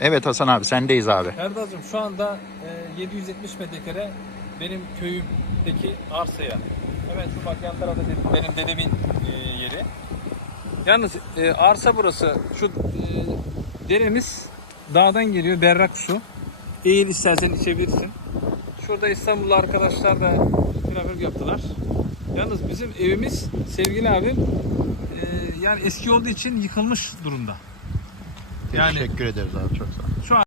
Evet Hasan abi sendeyiz abi. Erdal'cığım şu anda e, 770 metrekare benim köyümdeki arsaya. Hemen şu bak yan tarafta benim, dedemin e, yeri. Yalnız e, arsa burası. Şu e, deremiz dağdan geliyor berrak su. Eğil istersen içebilirsin. Şurada İstanbullu arkadaşlar da grafik yaptılar. Yalnız bizim evimiz sevgili abim e, yani eski olduğu için yıkılmış durumda. Yani Teşekkür ederiz abi çok sağ ol.